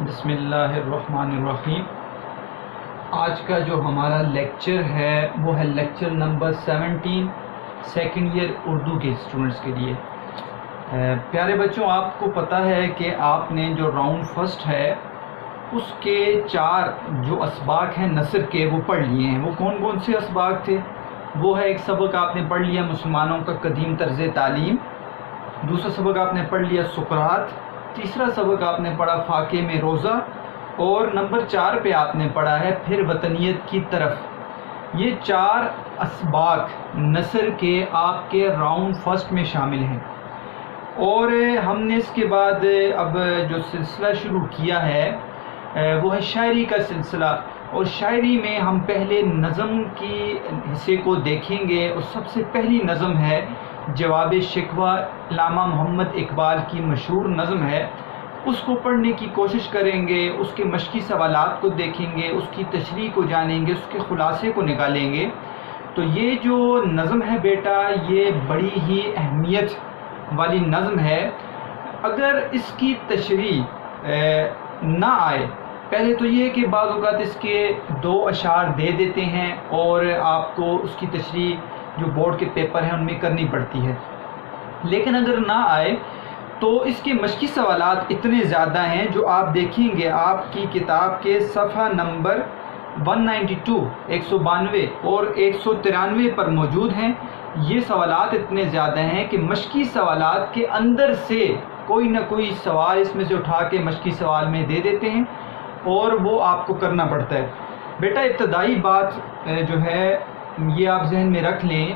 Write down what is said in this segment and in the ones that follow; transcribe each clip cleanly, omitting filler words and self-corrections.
بسم اللہ الرحمن الرحیم۔ آج کا جو ہمارا لیکچر ہے وہ ہے lecture number 17 second year Urdu کے اسٹوڈنٹس کے لیے۔ پیارے بچوں، آپ کو پتہ ہے کہ آپ نے جو راؤنڈ فرسٹ ہے اس کے 4 جو اسباق ہیں نثر کے وہ پڑھ لیے ہیں۔ وہ کون کون سے اسباق تھے؟ وہ ہے ایک سبق آپ نے پڑھ لیا مسلمانوں کا قدیم طرز تعلیم، دوسرا سبق آپ نے پڑھ لیا سقراط، تیسرا سبق آپ نے پڑھا فاقے میں روزہ، اور نمبر 4 پہ آپ نے پڑھا ہے پھر وطنیت کی طرف۔ یہ 4 اسباق نثر کے آپ کے راؤنڈ فرسٹ میں شامل ہیں، اور ہم نے اس کے بعد اب جو سلسلہ شروع کیا ہے وہ ہے شاعری کا سلسلہ، اور شاعری میں ہم پہلے نظم کی حصے کو دیکھیں گے، اور سب سے پہلی نظم ہے جواب شکوہ، علامہ محمد اقبال کی مشہور نظم ہے۔ اس کو پڑھنے کی کوشش کریں گے، اس کے مشقی سوالات کو دیکھیں گے، اس کی تشریح کو جانیں گے، اس کے خلاصے کو نکالیں گے۔ تو یہ جو نظم ہے بیٹا، یہ بڑی ہی اہمیت والی نظم ہے۔ اگر اس کی تشریح نہ آئے، پہلے تو یہ کہ بعض اوقات اس کے 2 اشعار دے دیتے ہیں اور آپ کو اس کی تشریح جو بورڈ کے پیپر ہیں ان میں کرنی پڑتی ہے، لیکن اگر نہ آئے تو اس کے مشقی سوالات اتنے زیادہ ہیں جو آپ دیکھیں گے آپ کی کتاب کے صفحہ نمبر 192 192 اور 193 پر موجود ہیں۔ یہ سوالات اتنے زیادہ ہیں کہ مشقی سوالات کے اندر سے کوئی نہ کوئی سوال اس میں سے اٹھا کے مشقی سوال میں دے دیتے ہیں، اور وہ آپ کو کرنا پڑتا ہے۔ بیٹا ابتدائی بات جو ہے یہ آپ ذہن میں رکھ لیں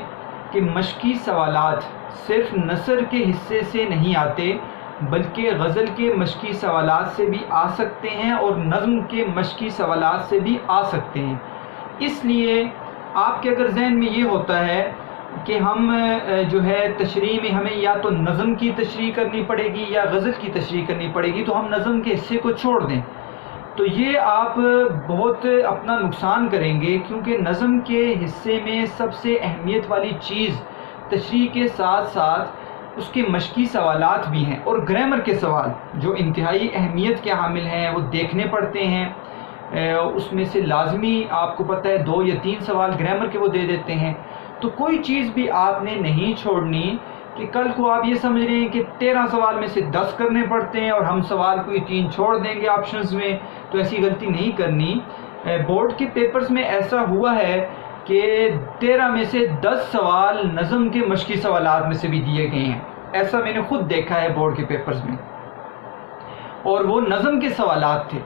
کہ مشقی سوالات صرف نثر کے حصے سے نہیں آتے، بلکہ غزل کے مشقی سوالات سے بھی آ سکتے ہیں اور نظم کے مشقی سوالات سے بھی آ سکتے ہیں۔ اس لیے آپ کے اگر ذہن میں یہ ہوتا ہے کہ ہم جو ہے تشریح میں ہمیں یا تو نظم کی تشریح کرنی پڑے گی یا غزل کی تشریح کرنی پڑے گی، تو ہم نظم کے حصے کو چھوڑ دیں، تو یہ آپ بہت اپنا نقصان کریں گے، کیونکہ نظم کے حصے میں سب سے اہمیت والی چیز تشریح کے ساتھ ساتھ اس کے مشقی سوالات بھی ہیں، اور گرامر کے سوال جو انتہائی اہمیت کے حامل ہیں وہ دیکھنے پڑتے ہیں۔ اس میں سے لازمی آپ کو پتہ ہے 2 یا 3 سوال گرامر کے وہ دے دیتے ہیں۔ تو کوئی چیز بھی آپ نے نہیں چھوڑنی کہ کل کو آپ یہ سمجھ رہے ہیں کہ 13 سوال میں سے 10 کرنے پڑتے ہیں اور ہم سوال کوئی 3 چھوڑ دیں گے آپشنز میں، تو ایسی غلطی نہیں کرنی۔ بورڈ کے پیپرز میں ایسا ہوا ہے کہ 13 میں سے 10 سوال نظم کے مشقی سوالات میں سے بھی دیے گئے ہیں، ایسا میں نے خود دیکھا ہے بورڈ کے پیپرز میں، اور وہ نظم کے سوالات تھے۔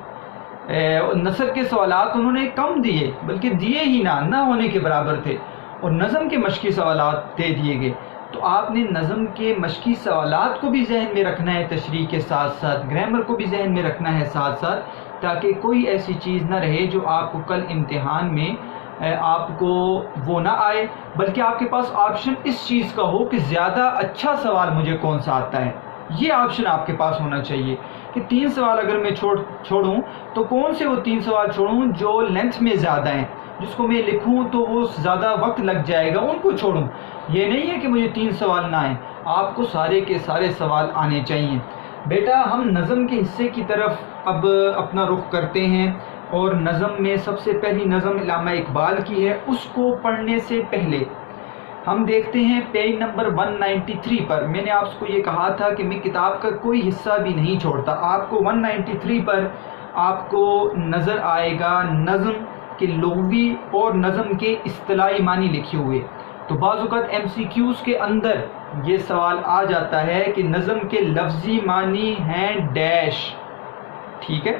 نثر کے سوالات انہوں نے کم دیے، بلکہ دیے ہی نہ ہونے کے برابر تھے، اور نظم کے مشقی سوالات دے دیے گئے۔ تو آپ نے نظم کے مشقی سوالات کو بھی ذہن میں رکھنا ہے، تشریح کے ساتھ ساتھ گرامر کو بھی ذہن میں رکھنا ہے ساتھ ساتھ، تاکہ کوئی ایسی چیز نہ رہے جو آپ کو کل امتحان میں آپ کو وہ نہ آئے، بلکہ آپ کے پاس آپشن اس چیز کا ہو کہ زیادہ اچھا سوال مجھے کون سا آتا ہے۔ یہ آپشن آپ کے پاس ہونا چاہیے کہ 3 سوال اگر میں چھوڑوں تو کون سے وہ 3 سوال چھوڑوں جو لینتھ میں زیادہ ہیں، جس کو میں لکھوں تو وہ زیادہ وقت لگ جائے گا، ان کو چھوڑوں۔ یہ نہیں ہے کہ مجھے 3 سوال نہ آئیں، آپ کو سارے کے سارے سوال آنے چاہیے۔ بیٹا ہم نظم کے حصے کی طرف اب اپنا رخ کرتے ہیں، اور نظم میں سب سے پہلی نظم علامہ اقبال کی ہے۔ اس کو پڑھنے سے پہلے ہم دیکھتے ہیں پیج نمبر 193 پر۔ میں نے آپ کو یہ کہا تھا کہ میں کتاب کا کوئی حصہ بھی نہیں چھوڑتا۔ آپ کو 193 پر آپ کو نظر آئے گا نظم کے لغوی اور نظم کے اصطلاحی معنی لکھے ہوئے۔ تو بعض اوقات MCQs کے اندر یہ سوال آ جاتا ہے کہ نظم کے لفظی معنی ہیں ڈیش، ٹھیک ہے،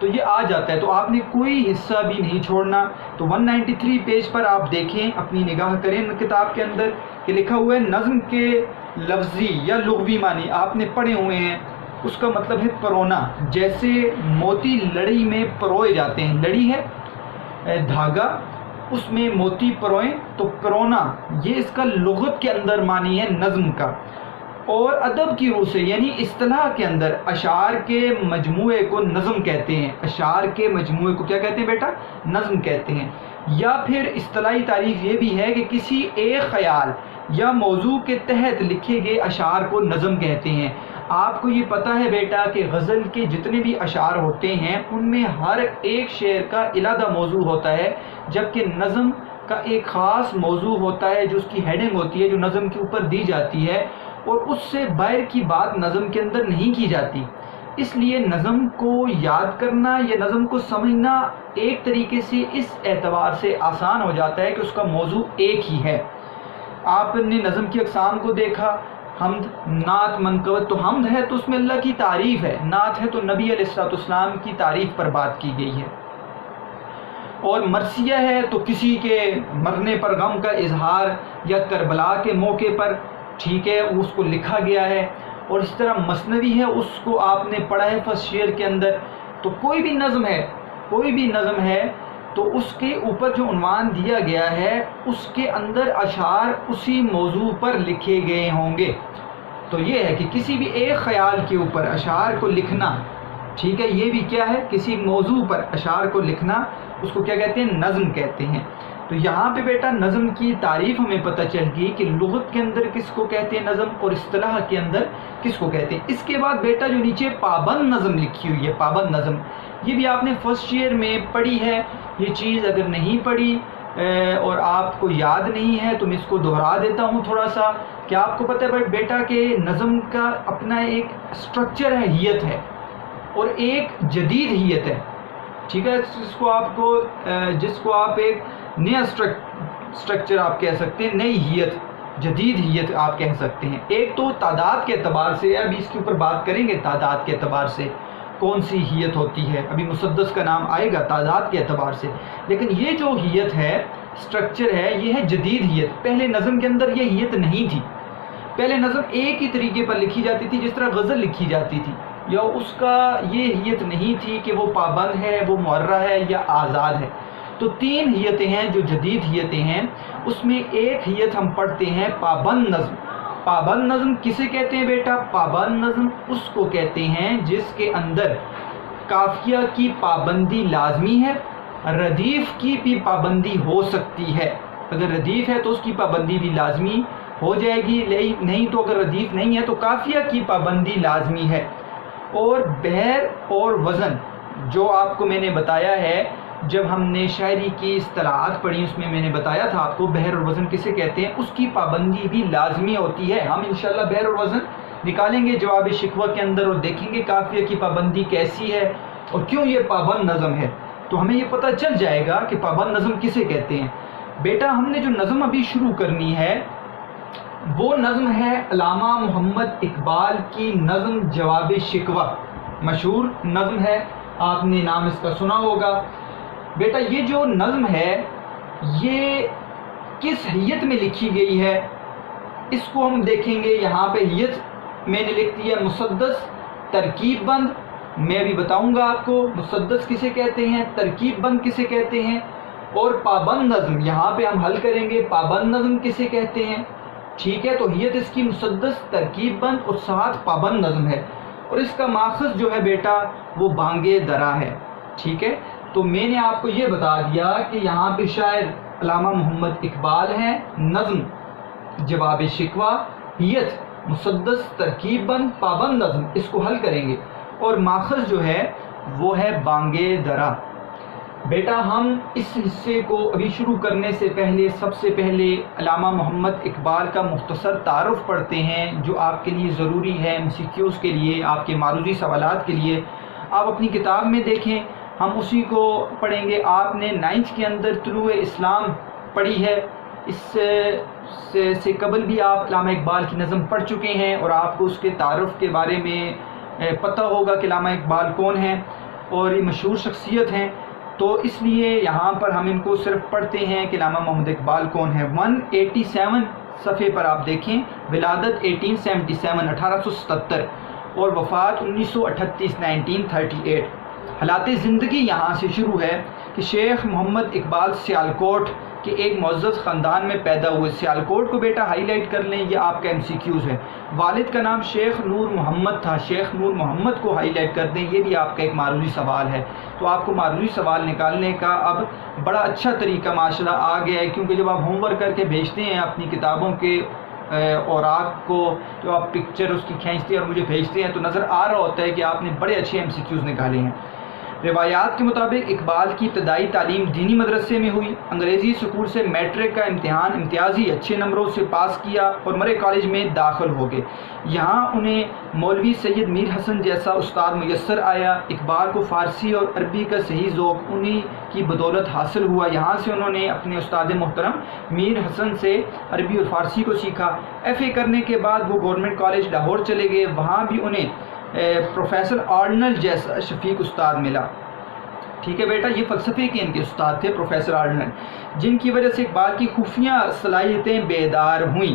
تو یہ آ جاتا ہے، تو آپ نے کوئی حصہ بھی نہیں چھوڑنا۔ تو 193 پیج پر آپ دیکھیں، اپنی نگاہ کریں کتاب کے اندر کہ لکھا ہوا ہے نظم کے لفظی یا لغوی معنی آپ نے پڑھے ہوئے ہیں۔ اس کا مطلب ہے پرونا، جیسے موتی لڑی میں پروئے جاتے ہیں، لڑی ہے دھاگا، اس میں موتی پروئیں تو پرونا، یہ اس کا لغت کے اندر معنی ہے نظم کا۔ اور ادب کی روح سے یعنی اصطلاح کے اندر اشعار کے مجموعے کو نظم کہتے ہیں۔ اشعار کے مجموعے کو کیا کہتے ہیں بیٹا؟ نظم کہتے ہیں۔ یا پھر اصطلاحی تعریف یہ بھی ہے کہ کسی ایک خیال یا موضوع کے تحت لکھے گئے اشعار کو نظم کہتے ہیں۔ آپ کو یہ پتہ ہے بیٹا کہ غزل کے جتنے بھی اشعار ہوتے ہیں ان میں ہر ایک شعر کا علیحدہ موضوع ہوتا ہے، جبکہ نظم کا ایک خاص موضوع ہوتا ہے جو اس کی ہیڈنگ ہوتی ہے، جو نظم کے اوپر دی جاتی ہے، اور اس سے باہر کی بات نظم کے اندر نہیں کی جاتی۔ اس لیے نظم کو یاد کرنا یا نظم کو سمجھنا ایک طریقے سے اس اعتبار سے آسان ہو جاتا ہے کہ اس کا موضوع ایک ہی ہے۔ آپ نے نظم کی اقسام کو دیکھا، حمد، نعت، منقبت۔ تو حمد ہے تو اس میں اللہ کی تعریف ہے، نعت ہے تو نبی علیہ السلام کی تعریف پر بات کی گئی ہے، اور مرثیہ ہے تو کسی کے مرنے پر غم کا اظہار یا کربلا کے موقع پر، ٹھیک ہے، اس کو لکھا گیا ہے۔ اور اس طرح مثنوی ہے، اس کو آپ نے پڑھا ہے فرسٹ شعر کے اندر۔ تو کوئی بھی نظم ہے تو اس کے اوپر جو عنوان دیا گیا ہے اس کے اندر اشعار اسی موضوع پر لکھے گئے ہوں گے۔ تو یہ ہے کہ کسی بھی ایک خیال کے اوپر اشعار کو لکھنا، ٹھیک ہے، یہ بھی کیا ہے، کسی موضوع پر اشعار کو لکھنا، اس کو کیا کہتے ہیں، نظم کہتے ہیں۔ تو یہاں پہ بیٹا نظم کی تعریف ہمیں پتہ چل گئی کہ لغت کے اندر کس کو کہتے ہیں نظم، اور اصطلاح کے اندر کس کو کہتے ہیں۔ اس کے بعد بیٹا جو نیچے پابند نظم لکھی ہوئی ہے، پابند نظم، یہ بھی آپ نے فرسٹ ایئر میں پڑھی ہے۔ یہ چیز اگر نہیں پڑھی اور آپ کو یاد نہیں ہے تو میں اس کو دہرا دیتا ہوں تھوڑا سا، کہ آپ کو پتہ ہے بیٹا کہ نظم کا اپنا ایک سٹرکچر ہے، ہیت ہے، اور ایک جدید ہیت ہے، ٹھیک ہے، جس کو آپ ایک نیا سٹرکچر آپ کہہ سکتے ہیں، نئی ہیت، جدید ہیت آپ کہہ سکتے ہیں۔ ایک تو تعداد کے اعتبار سے، ابھی اس کے اوپر بات کریں گے، تعداد کے اعتبار سے کون سی ہیت ہوتی ہے، ابھی مسدس کا نام آئے گا تعداد کے اعتبار سے، لیکن یہ جو ہیت ہے، سٹرکچر ہے، یہ ہے جدید ہیت۔ پہلے نظم کے اندر یہ ہیت نہیں تھی۔ پہلے نظم ایک ہی طریقے پر لکھی جاتی تھی جس طرح غزل لکھی جاتی تھی، یا اس کا یہ ہیت نہیں تھی کہ وہ پابند ہے، وہ معرہ ہے یا آزاد ہے۔ تو تین ہیتیں ہیں جو جدید ہیتیں ہیں، اس میں ایک ہیت ہم پڑھتے ہیں پابند نظم۔ پابند نظم کسے کہتے ہیں بیٹا؟ پابند نظم اس کو کہتے ہیں جس کے اندر قافیہ کی پابندی لازمی ہے، ردیف کی بھی پابندی ہو سکتی ہے۔ اگر ردیف ہے تو اس کی پابندی بھی لازمی ہو جائے گی، نہیں تو اگر ردیف نہیں ہے تو قافیہ کی پابندی لازمی ہے۔ اور بحر اور وزن، جو آپ کو میں نے بتایا ہے جب ہم نے شاعری کی اصطلاحات پڑھی، اس میں نے بتایا تھا آپ کو بحر اور وزن کسے کہتے ہیں، اس کی پابندی بھی لازمی ہوتی ہے۔ ہم انشاءاللہ بحر اور وزن نکالیں گے جواب شکوہ کے اندر، اور دیکھیں گے قافیہ کی پابندی کیسی ہے اور کیوں یہ پابند نظم ہے، تو ہمیں یہ پتہ چل جائے گا کہ پابند نظم کسے کہتے ہیں۔ بیٹا ہم نے جو نظم ابھی شروع کرنی ہے وہ نظم ہے علامہ محمد اقبال کی نظم جواب شکوہ، مشہور نظم ہے، آپ نے نام اس کا سنا ہوگا۔ بیٹا یہ جو نظم ہے یہ کس ہیت میں لکھی گئی ہے اس کو ہم دیکھیں گے۔ یہاں پہ ہیت میں نے لکھ دی ہے مسدس، ترکیب بند، میں بھی بتاؤں گا آپ کو مسدس کسے کہتے ہیں، ترکیب بند کسے کہتے ہیں، اور پابند نظم یہاں پہ ہم حل کریں گے پابند نظم کسے کہتے ہیں، ٹھیک ہے۔ تو ہیت اس کی مسدس، ترکیب بند اور ساتھ پابند نظم ہے، اور اس کا ماخذ جو ہے بیٹا وہ بانگ درا ہے، ٹھیک ہے۔ تو میں نے آپ کو یہ بتا دیا کہ یہاں پہ شاعر علامہ محمد اقبال ہیں، نظم جواب شکوہ، ہیت مسدس، ترکیب بند، پابند نظم، اس کو حل کریں گے، اور ماخذ جو ہے وہ ہے بانگ درا۔ بیٹا ہم اس حصے کو ابھی شروع کرنے سے پہلے سب سے پہلے علامہ محمد اقبال کا مختصر تعارف پڑھتے ہیں، جو آپ کے لیے ضروری ہے MCQs کے لیے، آپ کے معروضی سوالات کے لیے۔ آپ اپنی کتاب میں دیکھیں، ہم اسی کو پڑھیں گے۔ آپ نے 9th کے اندر طلوع اسلام پڑھی ہے، اس سے قبل بھی آپ علامہ اقبال کی نظم پڑھ چکے ہیں، اور آپ کو اس کے تعارف کے بارے میں پتہ ہوگا کہ علامہ اقبال کون ہیں، اور یہ مشہور شخصیت ہیں۔ تو اس لیے یہاں پر ہم ان کو صرف پڑھتے ہیں کہ علامہ محمد اقبال کون ہے۔ 187 صفحے پر آپ دیکھیں، ولادت 1877 1877 اور وفات 1938 1938۔ حالات زندگی یہاں سے شروع ہے کہ شیخ محمد اقبال سیالکوٹ کے ایک معزز خاندان میں پیدا ہوئے۔ سیالکوٹ کو بیٹا ہائی لائٹ کر لیں، یہ آپ کا MCQs ہے۔ والد کا نام شیخ نور محمد تھا، شیخ نور محمد کو ہائی لائٹ کر دیں، یہ بھی آپ کا ایک معروضی سوال ہے۔ تو آپ کو معروضی سوال نکالنے کا اب بڑا اچھا طریقہ ماشاءاللہ آ گیا ہے، کیونکہ جب آپ ہوم ورک کر کے بھیجتے ہیں اپنی کتابوں کے اوراق کو جو آپ پکچر اس کی کھینچتے ہیں اور مجھے بھیجتے ہیں تو نظر آ رہا ہوتا ہے کہ آپ نے بڑے اچھے MCQs نکالے ہیں۔ روایات کے مطابق اقبال کی ابتدائی تعلیم دینی مدرسے میں ہوئی، انگریزی اسکول سے میٹرک کا امتحان امتیازی اچھے نمبروں سے پاس کیا اور مرے کالج میں داخل ہو گئے۔ یہاں انہیں مولوی سید میر حسن جیسا استاد میسر آیا۔ اقبال کو فارسی اور عربی کا صحیح ذوق انہی کی بدولت حاصل ہوا۔ یہاں سے انہوں نے اپنے استاد محترم میر حسن سے عربی اور فارسی کو سیکھا۔ FA کرنے کے بعد وہ گورنمنٹ کالج لاہور چلے گئے، وہاں بھی انہیں پروفیسر آرنل جیسا شفیق استاد ملا۔ ٹھیک ہے بیٹا، یہ فلسفے کے ان کے استاد تھے پروفیسر آرنل، جن کی وجہ سے اقبال کی خفیہ صلاحیتیں بیدار ہوئیں۔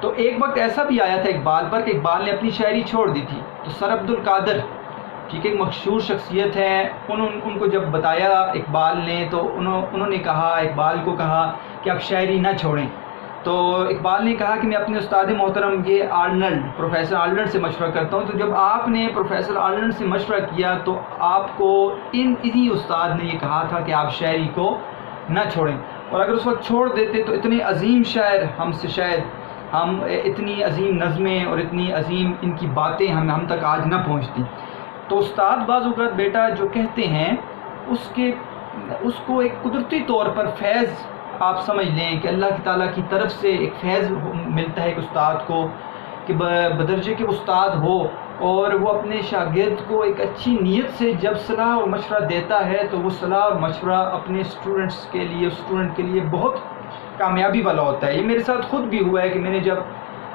تو ایک وقت ایسا بھی آیا تھا اقبال پر کہ اقبال نے اپنی شاعری چھوڑ دی تھی، تو سر عبد القادر ٹھیک ہے مشہور شخصیت ہے، ان کو جب بتایا اقبال نے تو انہوں نے کہا، اقبال کو کہا کہ آپ شاعری نہ چھوڑیں۔ تو اقبال نے کہا کہ میں اپنے استاد محترم یہ آرنلڈ پروفیسر آرنلڈ سے مشورہ کرتا ہوں۔ تو جب آپ نے پروفیسر آرنلڈ سے مشورہ کیا تو آپ کو انہی استاد نے یہ کہا تھا کہ آپ شاعری کو نہ چھوڑیں، اور اگر اس وقت چھوڑ دیتے تو اتنے عظیم شاعر ہم سے شاید ہم اتنی عظیم نظمیں اور اتنی عظیم ان کی باتیں ہم تک آج نہ پہنچتی۔ تو استاد بعض اوقات بیٹا جو کہتے ہیں اس کو ایک قدرتی طور پر فیض آپ سمجھ لیں کہ اللہ تعالیٰ کی طرف سے ایک فیض ملتا ہے ایک استاد کو کہ بدرجے کے استاد ہو اور وہ اپنے شاگرد کو ایک اچھی نیت سے جب صلاح اور مشورہ دیتا ہے تو وہ صلاح اور مشورہ اپنے اسٹوڈنٹ کے لیے بہت کامیابی والا ہوتا ہے۔ یہ میرے ساتھ خود بھی ہوا ہے کہ میں نے جب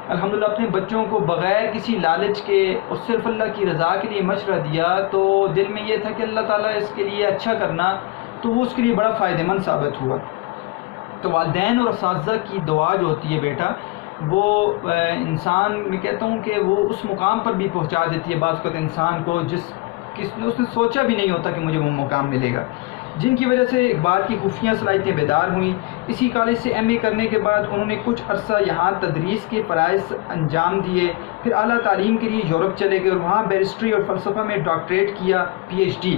الحمدللہ اپنے بچوں کو بغیر کسی لالچ کے اور صرف اللہ کی رضا کے لیے مشورہ دیا تو دل میں یہ تھا کہ اللہ تعالیٰ اس کے لیے اچھا کرنا، تو وہ اس کے لیے بڑا فائدہ مند ثابت ہوا۔ تو والدین اور اساتذہ کی دعا جو ہوتی ہے بیٹا وہ انسان میں کہتا ہوں کہ وہ اس مقام پر بھی پہنچا دیتی ہے بعض وقت انسان کو اس نے سوچا بھی نہیں ہوتا کہ مجھے وہ مقام ملے گا، جن کی وجہ سے اقبال کی خفیہ صلاحیتیں بیدار ہوئیں۔ اسی کالج سے MA کرنے کے بعد انہوں نے کچھ عرصہ یہاں تدریس کے فرائض انجام دیے، پھر اعلیٰ تعلیم کے لیے یورپ چلے گئے اور وہاں بیرسٹری اور فلسفہ میں ڈاکٹریٹ کیا PhD۔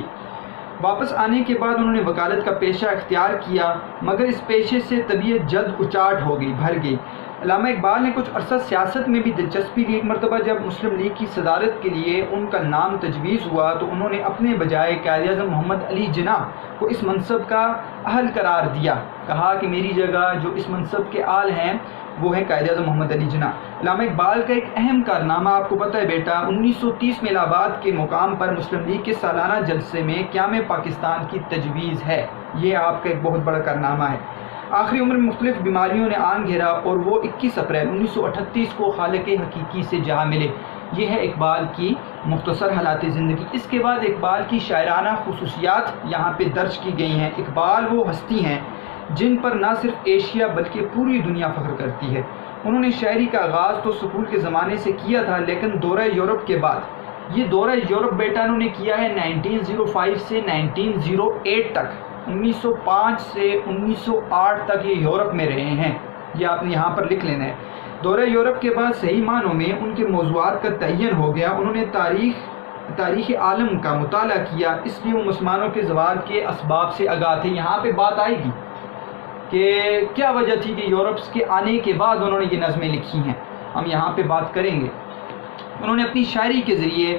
واپس آنے کے بعد انہوں نے وکالت کا پیشہ اختیار کیا، مگر اس پیشے سے طبیعت جلد اچاٹ ہو گئی، بھر گئی۔ علامہ اقبال نے کچھ عرصہ سیاست میں بھی دلچسپی لی۔ ایک مرتبہ جب مسلم لیگ کی صدارت کے لیے ان کا نام تجویز ہوا تو انہوں نے اپنے بجائے قائد اعظم محمد علی جناح کو اس منصب کا اہل قرار دیا، کہا کہ میری جگہ جو اس منصب کے اہل ہیں وہ ہیں قائد اعظم محمد علی جناح۔ علامہ اقبال کا ایک اہم کارنامہ آپ کو پتہ ہے بیٹا، 1930 میں الہ آباد کے مقام پر مسلم لیگ کے سالانہ جلسے میں قیام پاکستان کی تجویز ہے، یہ آپ کا ایک بہت بڑا کارنامہ ہے۔ آخری عمر میں مختلف بیماریوں نے آن گھیرا اور وہ 21 اپریل 1938 کو خالق حقیقی سے جا ملے۔ یہ ہے اقبال کی مختصر حالات زندگی۔ اس کے بعد اقبال کی شاعرانہ خصوصیات یہاں پہ درج کی گئی ہیں۔ اقبال وہ ہستی ہیں جن پر نہ صرف ایشیا بلکہ پوری دنیا فخر کرتی ہے۔ انہوں نے شاعری کا آغاز تو اسکول کے زمانے سے کیا تھا، لیکن دورہ یورپ کے بعد، یہ دورہ یورپ بیٹا انہوں نے کیا ہے 1905 سے 1908 تک، 1905 سے 1908 تک یہ یورپ میں رہے ہیں، یہ آپ نے یہاں پر لکھ لینا ہے۔ دورہ یورپ کے بعد صحیح معنوں میں ان کے موضوعات کا تعین ہو گیا۔ انہوں نے تاریخ عالم کا مطالعہ کیا، اس لیے وہ مسلمانوں کے زوال کے اسباب سے آگاہ تھے۔ یہاں پہ بات آئے گی کہ کیا وجہ تھی کہ یورپ کے آنے کے بعد انہوں نے یہ نظمیں لکھی ہیں، ہم یہاں پہ بات کریں گے۔ انہوں نے اپنی شاعری کے ذریعے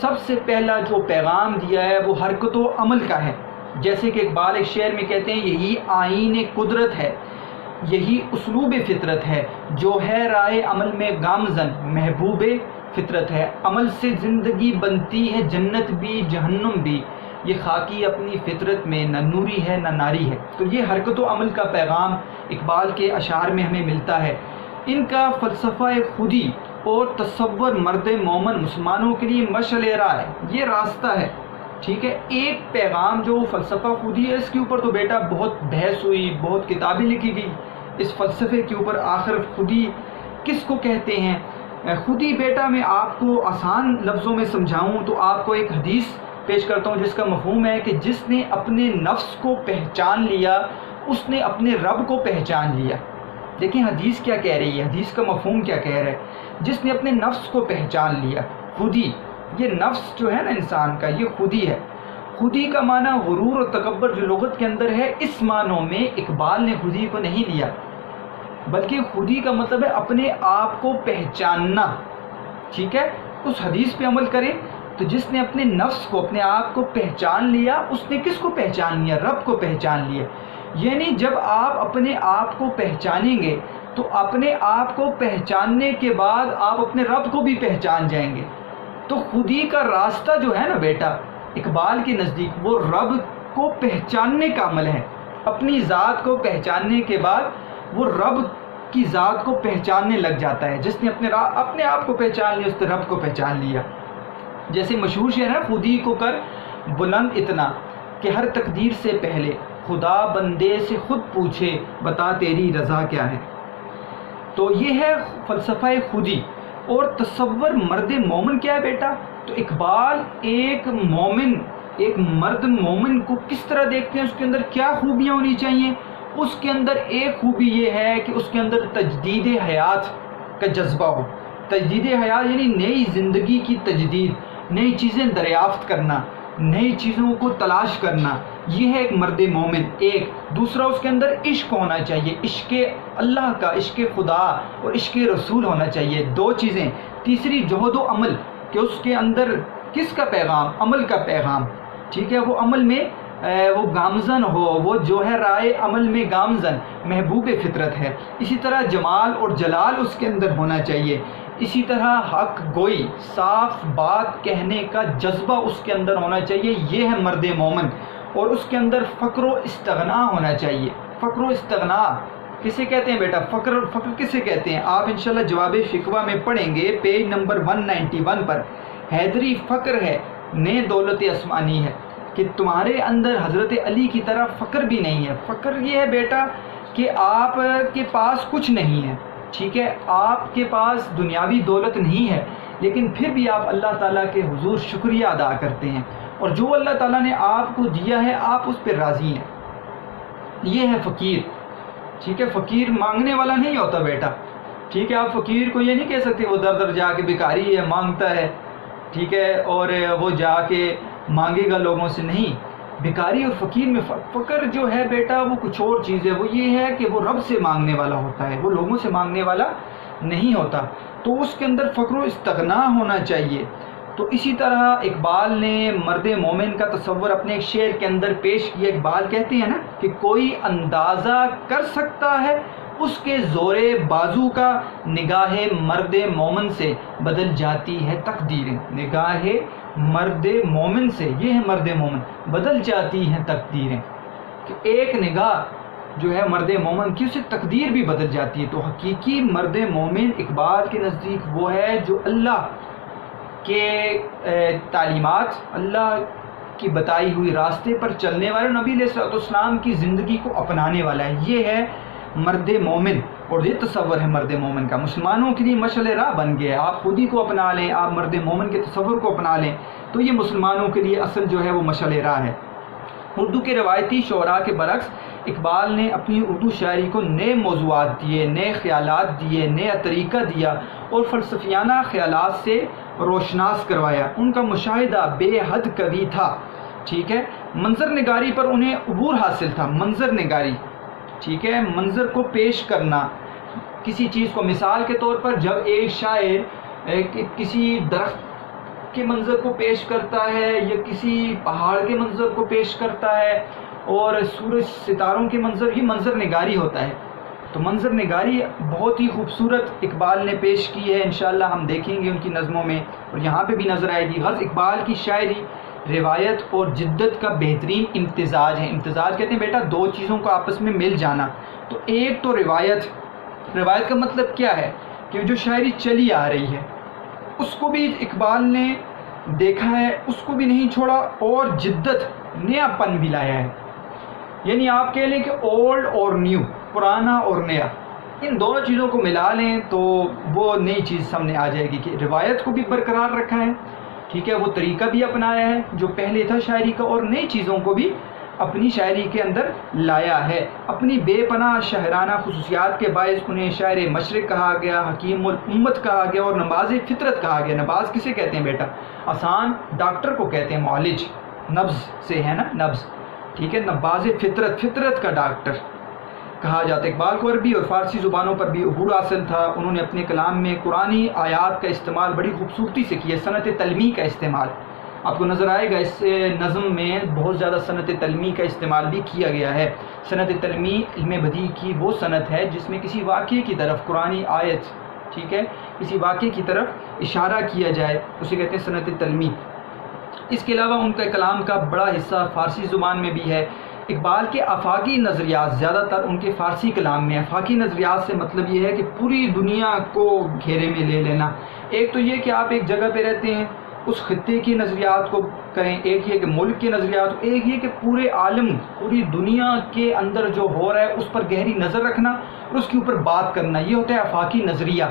سب سے پہلا جو پیغام دیا ہے وہ حرکت و عمل کا ہے، جیسے کہ اقبال ایک شعر میں کہتے ہیں، یہی آئین قدرت ہے، یہی اسلوب فطرت ہے، جو ہے رائے عمل میں گامزن محبوب فطرت ہے، عمل سے زندگی بنتی ہے جنت بھی جہنم بھی، یہ خاکی اپنی فطرت میں نہ نوری ہے نہ ناری ہے۔ تو یہ حرکت و عمل کا پیغام اقبال کے اشعار میں ہمیں ملتا ہے۔ ان کا فلسفہ خودی اور تصور مرد مومن مسلمانوں کے لیے مشعل راہ ہے، یہ راستہ ہے، ٹھیک ہے۔ ایک پیغام جو فلسفہ خودی ہے، اس کے اوپر تو بیٹا بہت بحث ہوئی، بہت کتابیں لکھی گئی اس فلسفے کے اوپر، آخر خودی کس کو کہتے ہیں۔ خودی بیٹا میں آپ کو آسان لفظوں میں سمجھاؤں تو آپ کو ایک حدیث پیش کرتا ہوں جس کا مفہوم ہے کہ جس نے اپنے نفس کو پہچان لیا اس نے اپنے رب کو پہچان لیا۔ دیکھیں حدیث کیا کہہ رہی ہے، حدیث کا مفہوم کیا کہہ رہا ہے، جس نے اپنے نفس کو پہچان لیا۔ خودی، یہ نفس جو ہے نا انسان کا، یہ خودی ہے۔ خودی کا معنی غرور اور تکبر جو لغت کے اندر ہے، اس معنوں میں اقبال نے خودی کو نہیں لیا۔ بلکہ خودی کا مطلب ہے اپنے آپ کو پہچاننا. ٹھیک ہے, اس حدیث پہ عمل کریں تو جس نے اپنے نفس کو اپنے آپ کو پہچان لیا اس نے کس کو پہچان لیا؟ رب کو پہچان لیا. یعنی جب آپ اپنے آپ کو پہچانیں گے تو اپنے آپ کو پہچاننے کے بعد آپ اپنے رب کو بھی پہچان جائیں گے. تو خودی کا راستہ جو ہے نا بیٹا اقبال کے نزدیک وہ رب کو پہچاننے کا عمل ہے. اپنی ذات کو پہچاننے کے بعد وہ رب کی ذات کو پہچاننے لگ جاتا ہے. جس نے اپنے آپ کو پہچان لیا اس نے رب کو پہچان لیا. جیسے مشہور شعر ہے, خودی کو کر بلند اتنا کہ ہر تقدیر سے پہلے خدا بندے سے خود پوچھے بتا تیری رضا کیا ہے. تو یہ ہے فلسفہ خودی. اور تصور مرد مومن کیا ہے بیٹا؟ تو اقبال ایک مومن, ایک مرد مومن کو کس طرح دیکھتے ہیں, اس کے اندر کیا خوبیاں ہونی چاہیے؟ اس کے اندر ایک خوبی یہ ہے کہ اس کے اندر تجدید حیات کا جذبہ ہو. تجدید حیات یعنی نئی زندگی کی تجدید, نئی چیزیں دریافت کرنا, نئی چیزوں کو تلاش کرنا, یہ ہے ایک مرد مومن. ایک دوسرا اس کے اندر عشق ہونا چاہیے, عشق اللہ کا, عشق خدا اور عشق رسول ہونا چاہیے, دو چیزیں. تیسری جہد و عمل, کہ اس کے اندر کس کا پیغام؟ عمل کا پیغام. ٹھیک ہے, وہ عمل میں وہ گامزن ہو, وہ جو ہے رائے عمل میں گامزن, محبوب فطرت ہے. اسی طرح جمال اور جلال اس کے اندر ہونا چاہیے. اسی طرح حق گوئی, صاف بات کہنے کا جذبہ اس کے اندر ہونا چاہیے. یہ ہے مرد مومن. اور اس کے اندر فقر و استغنا ہونا چاہیے. فقر و استغنا کسے کہتے ہیں بیٹا؟ فقر کسے کہتے ہیں؟ آپ انشاءاللہ جواب شکوہ میں پڑھیں گے پیج نمبر 191 پر. حیدری فقر ہے نے دولت آسمانی ہے, کہ تمہارے اندر حضرت علی کی طرح فقر بھی نہیں ہے. فقر یہ ہے بیٹا کہ آپ کے پاس کچھ نہیں ہے. ٹھیک ہے, آپ کے پاس دنیاوی دولت نہیں ہے, لیکن پھر بھی آپ اللہ تعالیٰ کے حضور شکریہ ادا کرتے ہیں, اور جو اللہ تعالیٰ نے آپ کو دیا ہے آپ اس پہ راضی ہیں. یہ ہے فقیر. ٹھیک ہے, فقیر مانگنے والا نہیں ہوتا بیٹا. ٹھیک ہے, آپ فقیر کو یہ نہیں کہہ سکتے وہ در در جا کے بھکاری ہے, مانگتا ہے. ٹھیک ہے, اور وہ جا کے مانگے گا لوگوں سے. نہیں, بھکاری اور فقیر میں فقر جو ہے بیٹا وہ کچھ اور چیز ہے. وہ یہ ہے کہ وہ رب سے مانگنے والا ہوتا ہے, وہ لوگوں سے مانگنے والا نہیں ہوتا. تو اس کے اندر فقر و استغنا ہونا چاہیے. تو اسی طرح اقبال نے مرد مومن کا تصور اپنے ایک شعر کے اندر پیش کیا. اقبال کہتے ہیں نا کہ کوئی اندازہ کر سکتا ہے اس کے زور بازو کا, نگاہ مرد مومن سے بدل جاتی ہے تقدیریں. نگاہ مرد مومن سے, یہ ہے مرد مومن, بدل جاتی ہیں تقدیریں. کہ ایک نگاہ جو ہے مرد مومن کی, اسے تقدیر بھی بدل جاتی ہے. تو حقیقی مرد مومن اقبال کے نزدیک وہ ہے جو اللہ کے تعلیمات, اللہ کی بتائی ہوئی راستے پر چلنے والا, نبی علیہ الصلوۃ والسلام کی زندگی کو اپنانے والا ہے. یہ ہے مرد مومن, اور یہ تصور ہے مرد مومن کا. مسلمانوں کے لیے مشعل راہ بن گیا. آپ خود ہی کو اپنا لیں, آپ مرد مومن کے تصور کو اپنا لیں, تو یہ مسلمانوں کے لیے اصل جو ہے وہ مشعل راہ ہے. اردو کے روایتی شعراء کے برعکس اقبال نے اپنی اردو شاعری کو نئے موضوعات دیے, نئے خیالات دیے, نیا طریقہ دیا, اور فلسفیانہ خیالات سے روشناس کروایا. ان کا مشاہدہ بے حد قوی تھا. ٹھیک ہے, منظر نگاری پر انہیں عبور حاصل تھا. منظر نگاری, ٹھیک ہے, منظر کو پیش کرنا کسی چیز کو. مثال کے طور پر جب ایک شاعر کسی درخت کے منظر کو پیش کرتا ہے, یا کسی پہاڑ کے منظر کو پیش کرتا ہے, اور سورج ستاروں کے منظر, یہ منظر نگاری ہوتا ہے. تو منظر نگاری بہت ہی خوبصورت اقبال نے پیش کی ہے. انشاءاللہ ہم دیکھیں گے ان کی نظموں میں, اور یہاں پہ بھی نظر آئے گی. غرض اقبال کی شاعری روایت اور جدت کا بہترین امتزاج ہے. امتزاج کہتے ہیں بیٹا دو چیزوں کو آپس میں مل جانا. تو ایک تو روایت. روایت کا مطلب کیا ہے کہ جو شاعری چلی آ رہی ہے اس کو بھی اقبال نے دیکھا ہے, اس کو بھی نہیں چھوڑا, اور جدت, نیا پن بھی لایا ہے. یعنی آپ کہہ لیں کہ اولڈ اور نیو, پرانا اور نیا, ان دونوں چیزوں کو ملا لیں تو وہ نئی چیز سامنے آ جائے گی. کہ روایت کو بھی برقرار رکھا ہے, ٹھیک ہے, وہ طریقہ بھی اپنایا ہے جو پہلے تھا شاعری کا, اور نئی چیزوں کو بھی اپنی شاعری کے اندر لایا ہے. اپنی بے پناہ شاعرانہ خصوصیات کے باعث انہیں شاعر مشرق کہا گیا, حکیم الامت کہا گیا, اور نباز فطرت کہا گیا. نباز کسے کہتے ہیں بیٹا؟ آسان ڈاکٹر کو کہتے ہیں, معالج, نبض سے ہے نا, نبض. ٹھیک ہے, نباز فطرت, فطرت کا ڈاکٹر. کہا جاتا ہے۔ اقبال کو عربی اور فارسی زبانوں پر بھی عبور حاصل تھا، انہوں نے اپنے کلام میں قرآنی آیات کا استعمال بڑی خوبصورتی سے کیا، صنعت تلمیح کا استعمال آپ کو نظر آئے گا، اس نظم میں بہت زیادہ صنعت تلمیح کا استعمال بھی کیا گیا ہے۔ صنعت تلمیح علم بدیع کی وہ صنعت ہے جس میں کسی واقعے کی طرف قرآنی آیت، ٹھیک ہے، کسی واقعے کی طرف اشارہ کیا جائے، اسے کہتے ہیں صنعت تلمیح۔ اس کے علاوہ ان کے کلام کا بڑا حصہ فارسی زبان میں بھی ہے۔ اقبال کے آفاقی نظریات زیادہ تر ان کے فارسی کلام میں ہیں۔ آفاقی نظریات سے مطلب یہ ہے کہ پوری دنیا کو گھیرے میں لے لینا۔ ایک تو یہ کہ آپ ایک جگہ پہ رہتے ہیں، اس خطے کی نظریات کو کریں، ایک یہ کہ ملک کے نظریات، ایک یہ کہ پورے عالم، پوری دنیا کے اندر جو ہو رہا ہے اس پر گہری نظر رکھنا اور اس کے اوپر بات کرنا، یہ ہوتا ہے آفاقی نظریہ۔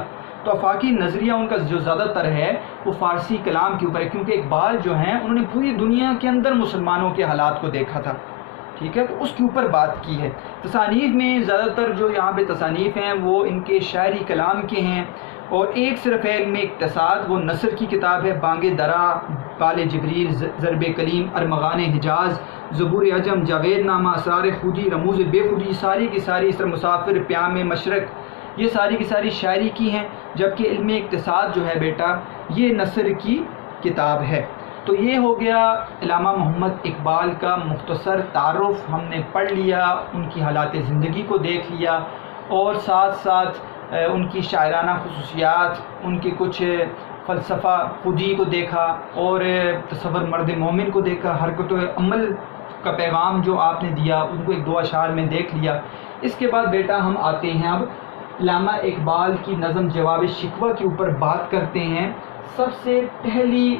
تو آفاقی نظریہ ان کا جو زیادہ تر ہے وہ فارسی کلام کے اوپر ہے، کیونکہ اقبال جو ہیں انہوں نے پوری دنیا کے اندر مسلمانوں کے حالات کو دیکھا تھا، ٹھیک ہے، تو اس کے اوپر بات کی ہے۔ تصانیف میں زیادہ تر جو یہاں پہ تصانیف ہیں وہ ان کے شاعری کلام کے ہیں، اور ایک صرف علم اقتصاد وہ نثر کی کتاب ہے، بانگ درا، بال جبریل، ضرب کلیم، ارمغان حجاز، زبور عجم، جاوید نامہ، اسرار خودی، رموز بے خودی، ساری کی ساری، اس طرح مسافر، پیام مشرق، یہ ساری کی ساری شاعری کی ہیں، جبکہ علم اقتصاد جو ہے بیٹا یہ نثر کی کتاب ہے۔ تو یہ ہو گیا علامہ محمد اقبال کا مختصر تعارف، ہم نے پڑھ لیا، ان کی حالات زندگی کو دیکھ لیا، اور ساتھ ساتھ ان کی شاعرانہ خصوصیات، ان کے کچھ فلسفہ خودی کو دیکھا، اور تصور مرد مومن کو دیکھا، حرکت و عمل کا پیغام جو آپ نے دیا ان کو ایک دو اشعار میں دیکھ لیا۔ اس کے بعد بیٹا ہم آتے ہیں اب علامہ اقبال کی نظم جواب شکوہ کے اوپر بات کرتے ہیں۔ سب سے پہلی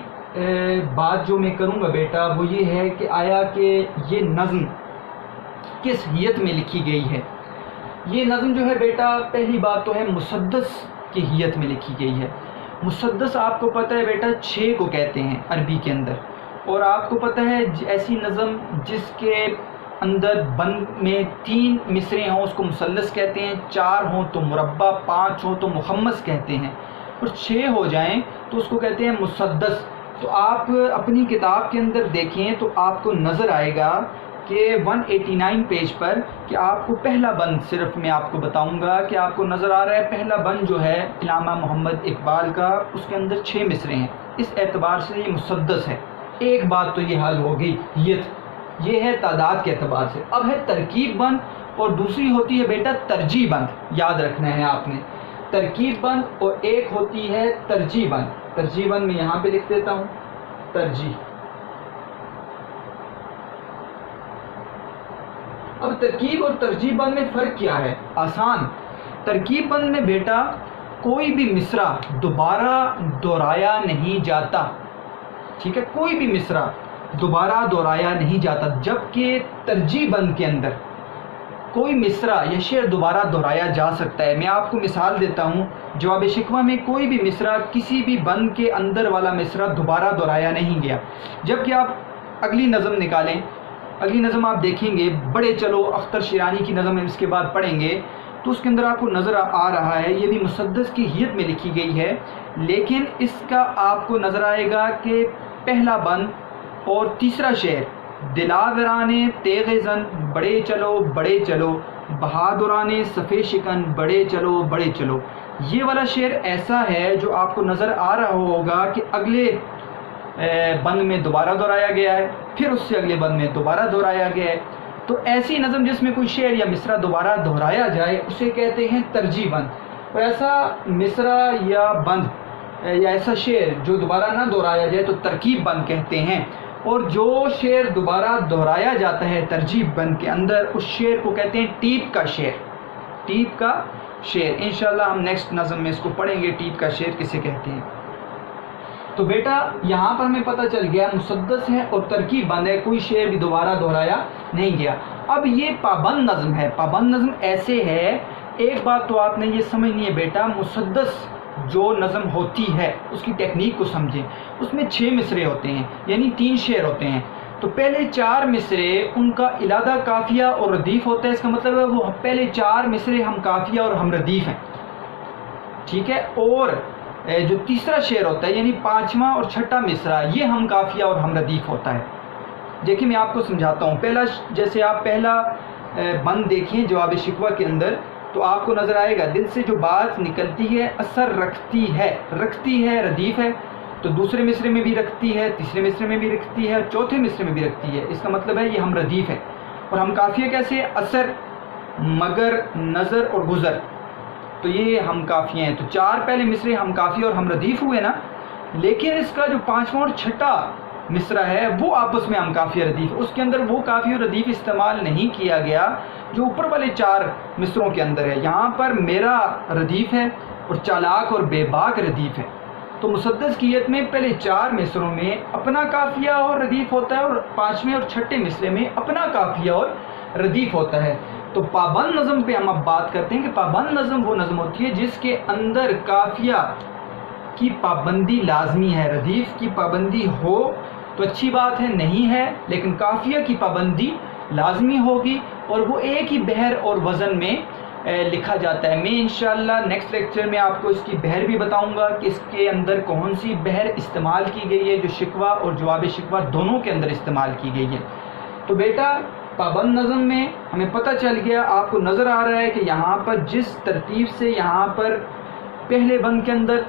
بات جو میں کروں گا بیٹا وہ یہ ہے کہ آیا کہ یہ نظم کس حیت میں لکھی گئی ہے۔ یہ نظم جو ہے بیٹا پہلی بات تو ہے مسدس کی حیت میں لکھی گئی ہے۔ مسدس آپ کو پتہ ہے بیٹا 6 کو کہتے ہیں عربی کے اندر، اور آپ کو پتہ ہے ایسی نظم جس کے اندر بند میں 3 مصرے ہوں اس کو مثلث کہتے ہیں، 4 ہوں تو مربع، 5 ہوں تو مخمس کہتے ہیں، اور 6 ہو جائیں تو اس کو کہتے ہیں مسدس۔ تو آپ اپنی کتاب کے اندر دیکھیں تو آپ کو نظر آئے گا کہ 189 پیج پر کہ آپ کو پہلا بند صرف میں آپ کو بتاؤں گا کہ آپ کو نظر آ رہا ہے پہلا بند جو ہے علامہ محمد اقبال کا، اس کے اندر 6 مصرے ہیں، اس اعتبار سے یہ مسدس ہے۔ ایک بات تو یہ حل ہو گئی، یہ ہے تعداد کے اعتبار سے۔ اب ہے ترکیب بند، اور دوسری ہوتی ہے بیٹا ترجیح بند، یاد رکھنا ہے آپ نے، ترکیب بند اور ایک ہوتی ہے ترجیح بند۔ ترجیح بند میں یہاں پہ لکھ دیتا ہوں ترجیح۔ اب ترکیب اور ترجیح بند میں فرق کیا ہے؟ آسان۔ ترکیب بند میں بیٹا کوئی بھی مصرع دوبارہ دہرایا نہیں جاتا، ٹھیک ہے، کوئی بھی مصرع دوبارہ دہرایا نہیں جاتا، جبکہ ترجیح بند کے اندر کوئی مصرع یا شعر دوبارہ دہرایا جا سکتا ہے۔ میں آپ کو مثال دیتا ہوں، جواب شکوہ میں کوئی بھی مصرع کسی بھی بند کے اندر والا مصرع دوبارہ دہرایا نہیں گیا، جبکہ آپ اگلی نظم نکالیں، اگلی نظم آپ دیکھیں گے، بڑے چلو، اختر شیرانی کی نظم اس کے بعد پڑھیں گے تو اس کے اندر آپ کو نظر آ رہا ہے یہ بھی مسدس کی حیت میں لکھی گئی ہے، لیکن اس کا آپ کو نظر آئے گا کہ پہلا بند اور تیسرا شعر، دلاورانے تیغ زن بڑے چلو، بہادرانے صفے شکن بڑے چلو، یہ والا شعر ایسا ہے جو آپ کو نظر آ رہا ہوگا کہ اگلے بند میں دوبارہ دہرایا گیا ہے، پھر اس سے اگلے بند میں دوبارہ دہرایا گیا ہے۔ تو ایسی نظم جس میں کوئی شعر یا مصرع دوبارہ دہرایا جائے اسے کہتے ہیں ترجیح بند، اور ایسا مصرع یا بند یا ایسا شعر جو دوبارہ نہ دہرایا جائے تو ترکیب بند کہتے ہیں، اور جو شعر دوبارہ دہرایا جاتا ہے ترجیح بند کے اندر اس شعر کو کہتے ہیں ٹیپ کا شعر، ٹیپ کا شعر۔ انشاءاللہ ہم نیکسٹ نظم میں اس کو پڑھیں گے ٹیپ کا شعر کسے کہتے ہیں۔ تو بیٹا یہاں پر ہمیں پتہ چل گیا مسدس ہے اور ترکیب بند ہے، کوئی شعر بھی دوبارہ دہرایا نہیں گیا۔ اب یہ پابند نظم ہے، پابند نظم ایسے ہے، ایک بات تو آپ نے یہ سمجھنی ہے بیٹا، مسدس جو نظم ہوتی ہے اس کی ٹیکنیک کو سمجھیں، اس میں 6 مصرے ہوتے ہیں، یعنی 3 شعر ہوتے ہیں، تو پہلے 4 مصرے ان کا علادہ قافیہ اور ردیف ہوتا ہے، اس کا مطلب ہے وہ پہلے 4 مصرے ہم قافیہ اور ہم ردیف ہیں، ٹھیک ہے، اور جو تیسرا شعر ہوتا ہے یعنی 5واں اور 6ٹھا مصرع یہ ہم قافیہ اور ہم ردیف ہوتا ہے۔ دیکھیں میں آپ کو سمجھاتا ہوں، پہلا جیسے آپ پہلا بند دیکھیں جواب شکوہ کے اندر تو آپ کو نظر آئے گا دل سے جو بات نکلتی ہے اثر رکھتی ہے ردیف ہے، تو دوسرے مصرے میں بھی رکھتی ہے، تیسرے مصرے میں بھی رکھتی ہے، اور چوتھے مصرے میں بھی رکھتی ہے. اس کا مطلب ہے یہ ہم ردیف ہے. اور ہم کافیہ کیسے؟ اثر، مگر، نظر اور گزر، تو یہ ہم کافیہ ہیں. تو 4 پہلے مصرے ہم کافیہ اور ہم ردیف ہوئے نا، لیکن اس کا جو 5واں اور 6ٹھا مصرع ہے وہ آپس میں ہم کافیہ ردیف، اس کے اندر وہ کافیہ اور ردیف استعمال نہیں کیا گیا جو اوپر والے 4 مصروں کے اندر ہے. یہاں پر میرا ردیف ہے اور چالاک اور بے باک ردیف ہے. تو مسدس کیت میں پہلے 4 مصروں میں اپنا کافیہ اور ردیف ہوتا ہے، اور 5ویں اور 6ٹھے مصرے میں اپنا کافیہ اور ردیف ہوتا ہے. تو پابند نظم پہ ہم اب بات کرتے ہیں کہ پابند نظم وہ نظم ہوتی ہے جس کے اندر کافیہ کی پابندی لازمی ہے. ردیف کی پابندی ہو تو اچھی بات ہے، نہیں ہے لیکن کافیہ کی پابندی لازمی ہوگی، اور وہ ایک ہی بحر اور وزن میں لکھا جاتا ہے. میں انشاءاللہ نیکسٹ لیکچر میں آپ کو اس کی بحر بھی بتاؤں گا کہ اس کے اندر کون سی بحر استعمال کی گئی ہے جو شکوہ اور جواب شکوہ دونوں کے اندر استعمال کی گئی ہے. تو بیٹا پابند نظم میں ہمیں پتہ چل گیا، آپ کو نظر آ رہا ہے کہ یہاں پر جس ترتیب سے یہاں پر پہلے بند کے اندر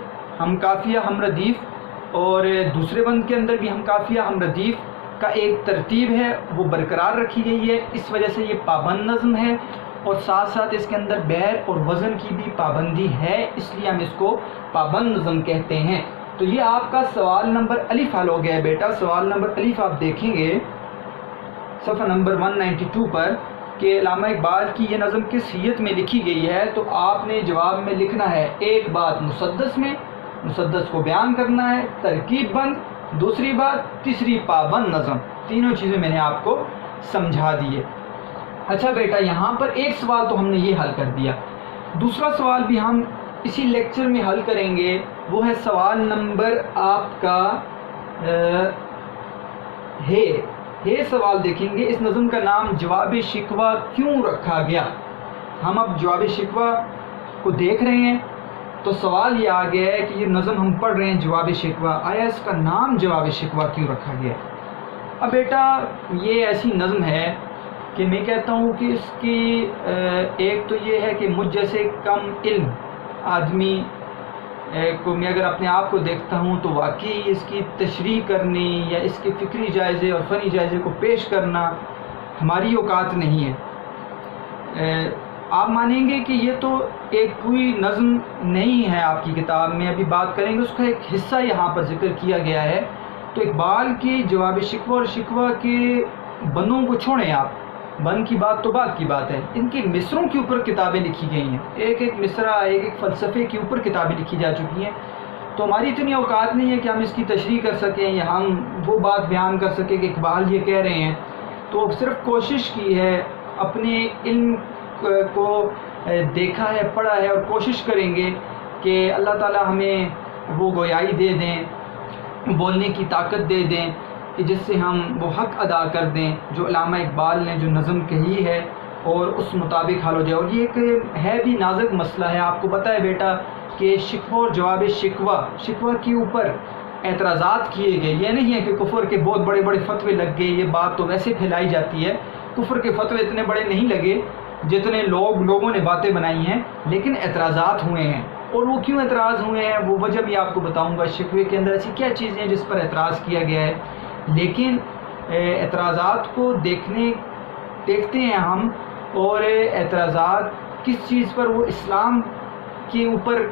ہم کافیہ ہم ردیف اور دوسرے بند کے اندر بھی ہم کافیہ ہم ردیف کا ایک ترتیب ہے وہ برقرار رکھی گئی ہے. اس وجہ سے یہ پابند نظم ہے، اور ساتھ ساتھ اس کے اندر بحر اور وزن کی بھی پابندی ہے، اس لیے ہم اس کو پابند نظم کہتے ہیں. تو یہ آپ کا سوال نمبر الف حل ہو گیا ہے بیٹا. سوال نمبر الف آپ دیکھیں گے صفحہ نمبر 192 پر کہ علامہ اقبال کی یہ نظم کس حیت میں لکھی گئی ہے. تو آپ نے جواب میں لکھنا ہے ایک بات مسدس میں، مسدس کو بیان کرنا ہے، ترکیب بند، دوسری بات، تیسری پابند نظم. تینوں چیزیں میں نے آپ کو سمجھا دیے. اچھا بیٹا یہاں پر ایک سوال تو ہم نے یہ حل کر دیا، دوسرا سوال بھی ہم اسی لیکچر میں حل کریں گے. وہ ہے سوال نمبر آپ کا ہے سوال دیکھیں گے. اس نظم کا نام جواب شکوہ کیوں رکھا گیا؟ ہم اب جواب شکوہ کو دیکھ رہے ہیں تو سوال یہ آ گیا ہے کہ یہ نظم ہم پڑھ رہے ہیں جواب شکوہ، آیا اس کا نام جواب شکوہ کیوں رکھا گیا؟ اب بیٹا یہ ایسی نظم ہے کہ میں کہتا ہوں کہ اس کی ایک تو یہ ہے کہ مجھ جیسے کم علم آدمی کو میں اگر اپنے آپ کو دیکھتا ہوں تو واقعی اس کی تشریح کرنی یا اس کے فکری جائزے اور فنی جائزے کو پیش کرنا ہماری اوقات نہیں ہے. آپ مانیں گے کہ یہ تو ایک پوری نظم نہیں ہے آپ کی کتاب میں، ابھی بات کریں گے اس کا ایک حصہ یہاں پر ذکر کیا گیا ہے. تو اقبال کی جواب شکوہ اور شکوہ کے بندوں کو چھوڑیں، آپ بند کی بات تو بات کی بات ہے، ان کے مصروں کے اوپر کتابیں لکھی گئی ہیں، ایک ایک مصرع ایک ایک فلسفے کے اوپر کتابیں لکھی جا چکی ہیں. تو ہماری اتنی اوقات نہیں ہے کہ ہم اس کی تشریح کر سکیں یا ہم وہ بات بیان کر سکیں کہ اقبال یہ کہہ رہے ہیں. تو صرف کوشش کی ہے، اپنے علم کو دیکھا ہے، پڑھا ہے، اور کوشش کریں گے کہ اللہ تعالی ہمیں وہ گویائی دے دیں، بولنے کی طاقت دے دیں کہ جس سے ہم وہ حق ادا کر دیں جو علامہ اقبال نے جو نظم کہی ہے اور اس مطابق حل ہو جائے. اور یہ ایک ہے بھی نازک مسئلہ ہے. آپ کو پتہ ہے بیٹا کہ شکوہ اور جواب شکوہ کے اوپر اعتراضات کیے گئے. یہ نہیں ہے کہ کفر کے بہت بڑے بڑے فتوے لگ گئے، یہ بات تو ویسے پھیلائی جاتی ہے. کفر کے فتوے اتنے بڑے نہیں لگے جتنے لوگوں نے باتیں بنائی ہیں، لیکن اعتراضات ہوئے ہیں. اور وہ کیوں اعتراض ہوئے ہیں وہ وجہ بھی آپ کو بتاؤں گا. شکوے کے اندر ایسی کیا چیزیں ہیں جس پر اعتراض کیا گیا ہے، لیکن اعتراضات کو دیکھتے ہیں ہم، اور اعتراضات کس چیز پر، وہ اسلام کے اوپر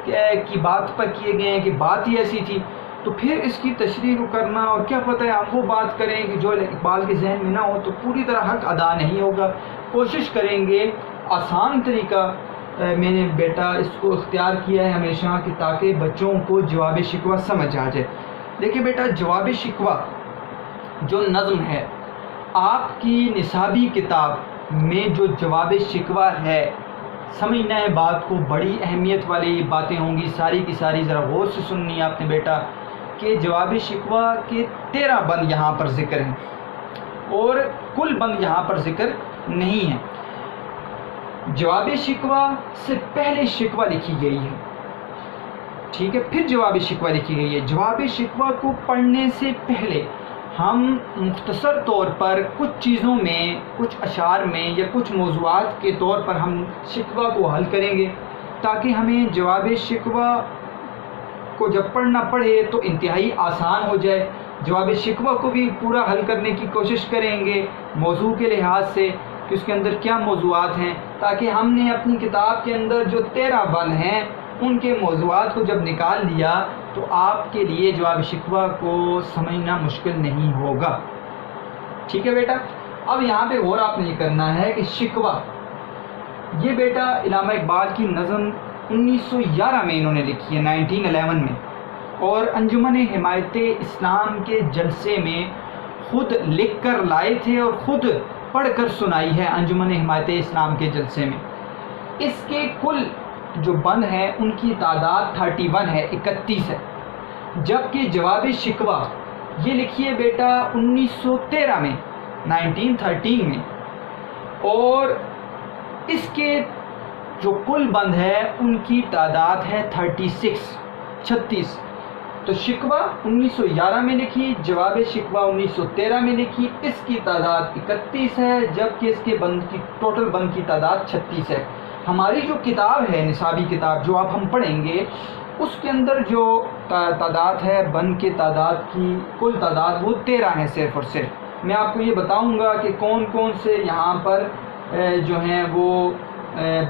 کی بات پر کیے گئے ہیں کہ بات ہی ایسی تھی. تو پھر اس کی تشریح کو کرنا، اور کیا پتہ ہے ہم وہ بات کریں کہ جو اقبال کے ذہن میں نہ ہو تو پوری طرح حق ادا نہیں ہوگا. کوشش کریں گے آسان طریقہ میں نے بیٹا اس کو اختیار کیا ہے ہمیشہ کہ تاکہ بچوں کو جواب شکوہ سمجھ آ جائے. دیکھیں بیٹا جواب شکوہ جو نظم ہے آپ کی نصابی کتاب میں جو جواب شکوہ ہے، سمجھنا ہے بات کو، بڑی اہمیت والی باتیں ہوں گی ساری کی ساری، ذرا غور سے سننی ہے آپ نے بیٹا کہ جواب شکوہ کے 13 بند یہاں پر ذکر ہیں اور کل بند یہاں پر ذکر نہیں ہے. جواب شکوہ سے پہلے شکوہ لکھی گئی ہے، ٹھیک ہے، پھر جواب شکوہ لکھی گئی ہے. جواب شکوہ کو پڑھنے سے پہلے ہم مختصر طور پر کچھ چیزوں میں، کچھ اشعار میں یا کچھ موضوعات کے طور پر ہم شکوہ کو حل کریں گے، تاکہ ہمیں جواب شکوہ کو جب پڑھنا پڑے تو انتہائی آسان ہو جائے۔ جواب شکوہ کو بھی پورا حل کرنے کی کوشش کریں گے موضوع کے لحاظ سے کہ اس کے اندر کیا موضوعات ہیں، تاکہ ہم نے اپنی کتاب کے اندر جو 13 بند ہیں ان کے موضوعات کو جب نکال لیا تو آپ کے لیے جواب شکوہ کو سمجھنا مشکل نہیں ہوگا۔ ٹھیک ہے بیٹا؟ اب یہاں پہ غور آپ نے یہ کرنا ہے کہ شکوہ، یہ بیٹا علامہ اقبال کی نظم 1911 میں انہوں نے لکھی ہے، 1911 میں، اور انجمن حمایت اسلام کے جلسے میں خود لکھ کر لائے تھے اور خود پڑھ کر سنائی ہے انجمن حمایت اسلام کے جلسے میں۔ اس کے کل جو بند ہیں ان کی تعداد 31 ہے، 31 ہے، جبکہ جواب شکوہ یہ لکھی ہے بیٹا 1913 میں، 1913 میں، اور اس کے جو کل بند ہے ان کی تعداد ہے 36۔ تو شکوہ 1911 میں لکھی، جواب شکوہ 1913 میں لکھی، اس کی تعداد 31 ہے، جبکہ اس کے بند کی ٹوٹل بند کی تعداد 36 ہے۔ ہماری جو کتاب ہے نصابی کتاب جو اب ہم پڑھیں گے، اس کے اندر جو تعداد ہے بند کے تعداد کی کل تعداد وہ 13 ہے صرف اور صرف۔ میں آپ کو یہ بتاؤں گا کہ کون کون سے یہاں پر جو ہیں وہ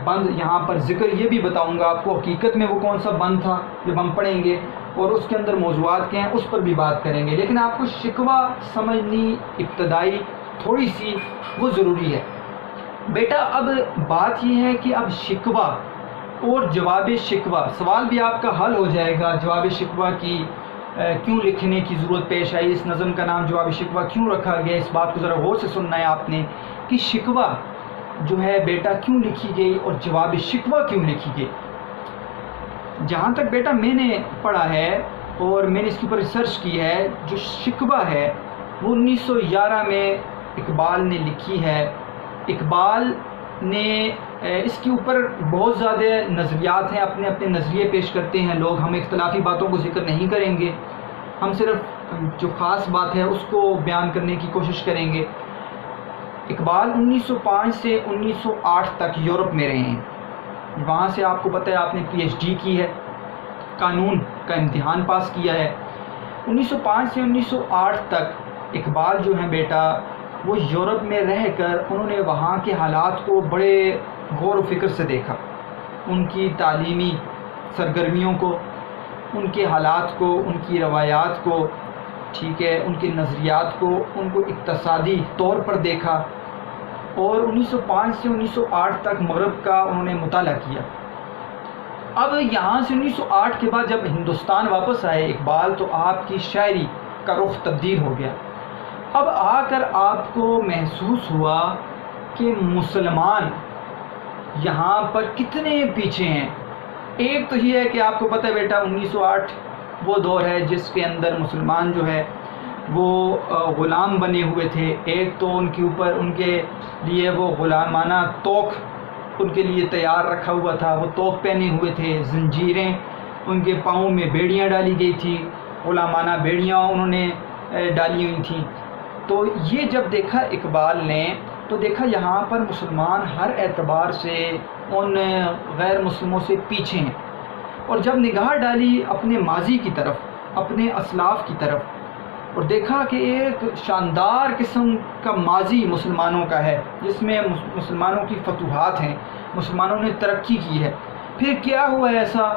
بند یہاں پر ذکر، یہ بھی بتاؤں گا آپ کو حقیقت میں وہ کون سا بند تھا جب ہم پڑھیں گے، اور اس کے اندر موضوعات کیا ہیں اس پر بھی بات کریں گے۔ لیکن آپ کو شکوہ سمجھنی ابتدائی تھوڑی سی وہ ضروری ہے بیٹا۔ اب بات یہ ہے کہ اب شکوہ اور جواب شکوہ، سوال بھی آپ کا حل ہو جائے گا، جواب شکوہ کی کیوں لکھنے کی ضرورت پیش آئی، اس نظم کا نام جواب شکوہ کیوں رکھا گیا، اس بات کو ذرا غور سے سننا ہے آپ نے کہ شکوہ جو ہے بیٹا کیوں لکھی گئی اور جواب شکوہ کیوں لکھی گئی۔ جہاں تک بیٹا میں نے پڑھا ہے اور میں نے اس کے اوپر ریسرچ کی ہے، جو شکوہ ہے وہ 1911 میں اقبال نے لکھی ہے۔ اقبال نے اس کے اوپر بہت زیادہ نظریات ہیں، اپنے اپنے نظریے پیش کرتے ہیں لوگ، ہم اختلافی باتوں کو ذکر نہیں کریں گے، ہم صرف جو خاص بات ہے اس کو بیان کرنے کی کوشش کریں گے۔ اقبال 1905 سے 1908 تک یورپ میں رہے ہیں، وہاں سے آپ کو پتہ ہے آپ نے پی ایچ ڈی کی ہے، قانون کا امتحان پاس کیا ہے۔ 1905 سے 1908 تک اقبال جو ہیں بیٹا وہ یورپ میں رہ کر انہوں نے وہاں کے حالات کو بڑے غور و فکر سے دیکھا، ان کی تعلیمی سرگرمیوں کو، ان کے حالات کو، ان کی روایات کو، ٹھیک ہے، ان کے نظریات کو، ان کو اقتصادی طور پر دیکھا، اور 1905 سے 1908 تک مغرب کا انہوں نے مطالعہ کیا۔ اب یہاں سے 1908 کے بعد جب ہندوستان واپس آئے اقبال تو آپ کی شاعری کا رخ تبدیل ہو گیا۔ اب آ کر آپ کو محسوس ہوا کہ مسلمان یہاں پر کتنے پیچھے ہیں۔ ایک تو یہ ہے کہ آپ کو پتہ ہے بیٹا 1908 وہ دور ہے جس کے اندر مسلمان جو ہے وہ غلام بنے ہوئے تھے، ایک تو ان کے اوپر ان کے لیے وہ غلامانہ توق ان کے لیے تیار رکھا ہوا تھا، وہ توق پہنے ہوئے تھے، زنجیریں ان کے پاؤں میں، بیڑیاں ڈالی گئی تھی، غلامانہ بیڑیاں انہوں نے ڈالی ہوئی تھیں۔ تو یہ جب دیکھا اقبال نے تو دیکھا یہاں پر مسلمان ہر اعتبار سے ان غیر مسلموں سے پیچھے ہیں، اور جب نگاہ ڈالی اپنے ماضی کی طرف، اپنے اسلاف کی طرف، اور دیکھا کہ ایک شاندار قسم کا ماضی مسلمانوں کا ہے جس میں مسلمانوں کی فتوحات ہیں، مسلمانوں نے ترقی کی ہے، پھر کیا ہوا ایسا